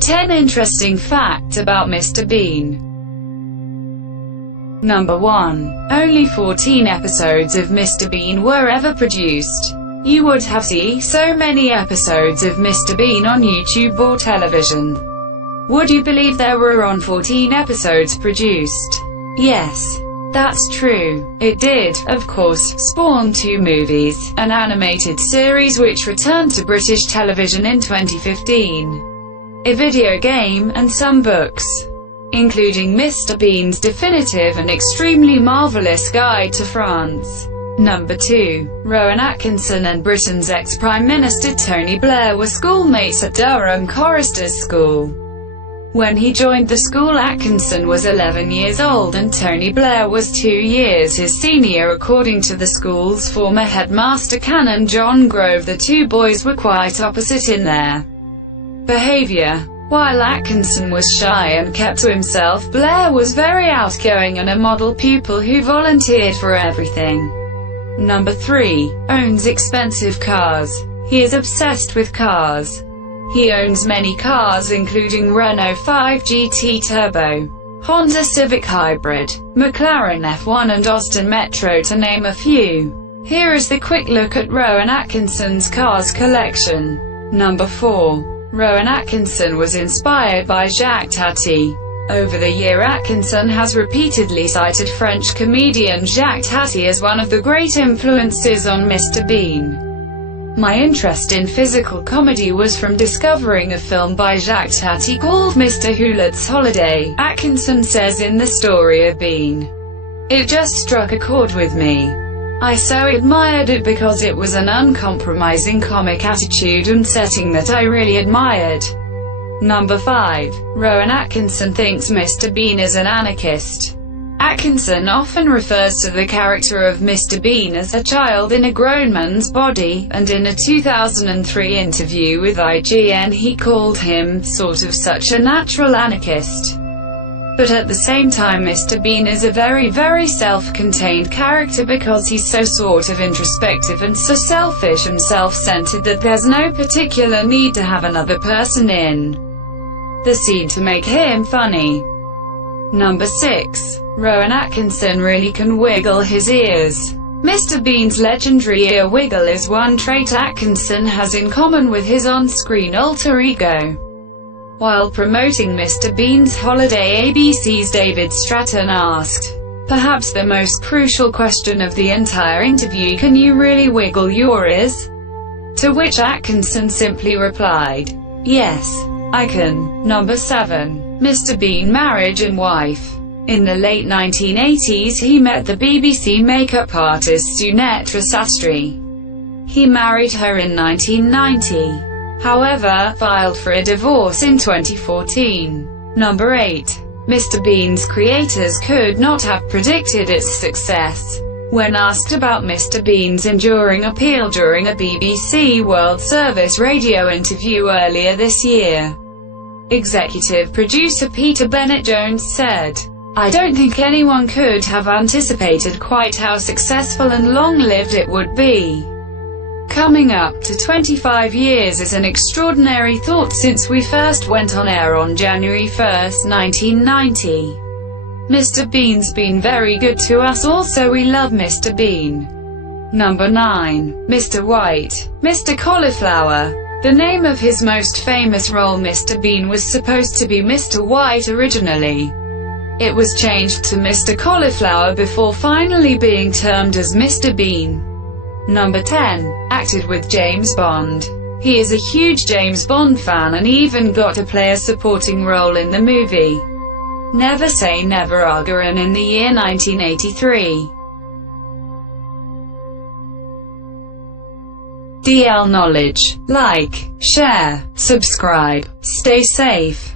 10 interesting facts about Mr. Bean. Number 1. Only 14 episodes of Mr. Bean were ever produced. You would have seen so many episodes of Mr. Bean on YouTube or television. Would you believe there were on 14 episodes produced? Yes, that's true. It did, of course, spawn 2 movies, an animated series which returned to British television in 2015, a video game, and some books, including Mr. Bean's definitive and extremely marvelous Guide to France. Number 2. Rowan Atkinson and Britain's ex-Prime Minister Tony Blair were schoolmates at Durham Choristers School. When he joined the school, Atkinson was 11 years old and Tony Blair was 2 years his senior. According to the school's former headmaster Canon John Grove, the 2 boys were quite opposite in their behavior. While Atkinson was shy and kept to himself, Blair was very outgoing and a model pupil who volunteered for everything. Number 3. Owns expensive cars. He is obsessed with cars. He owns many cars including Renault 5 GT Turbo, Honda Civic Hybrid, McLaren F1 and Austin Metro, to name a few. Here is the quick look at Rowan Atkinson's cars collection. Number 4. Rowan Atkinson was inspired by Jacques Tati. Over the year, Atkinson has repeatedly cited French comedian Jacques Tati as one of the great influences on Mr. Bean. My interest in physical comedy was from discovering a film by Jacques Tati called Mr. Hulot's Holiday, Atkinson says in the story of Bean. It just struck a chord with me. I so admired it because it was an uncompromising comic attitude and setting that I really admired. Number 5. Rowan Atkinson thinks Mr. Bean is an anarchist. Atkinson often refers to the character of Mr. Bean as a child in a grown man's body, and in a 2003 interview with IGN he called him, sort of, such a natural anarchist. But at the same time, Mr. Bean is a very self-contained character because he's so sort of introspective and so selfish and self-centered that there's no particular need to have another person in the scene to make him funny. Number 6. Rowan Atkinson really can wiggle his ears. Mr. Bean's legendary ear wiggle is one trait Atkinson has in common with his on-screen alter ego. While promoting Mr. Bean's holiday, ABC's David Stratton asked, perhaps the most crucial question of the entire interview, can you really wiggle your ears? To which Atkinson simply replied, yes, I can. Number 7. Mr. Bean marriage and wife. In the late 1980s he met the BBC makeup artist Sunetra Sastry. He married her in 1990. However, filed for a divorce in 2014. Number 8. Mr. Bean's creators could not have predicted its success. When asked about Mr. Bean's enduring appeal during a BBC World Service radio interview earlier this year, executive producer Peter Bennett-Jones said, I don't think anyone could have anticipated quite how successful and long-lived it would be. Coming up to 25 years is an extraordinary thought since we first went on air on January 1, 1990. Mr. Bean's been very good to us, also we love Mr. Bean. Number 9. Mr. White. Mr. Cauliflower. The name of his most famous role, Mr. Bean, was supposed to be Mr. White originally. It was changed to Mr. Cauliflower before finally being termed as Mr. Bean. Number 10. Acted with James Bond. He is a huge James Bond fan and even got to play a supporting role in the movie Never Say Never Again in the year 1983. DL Knowledge. Like, share, subscribe, stay safe.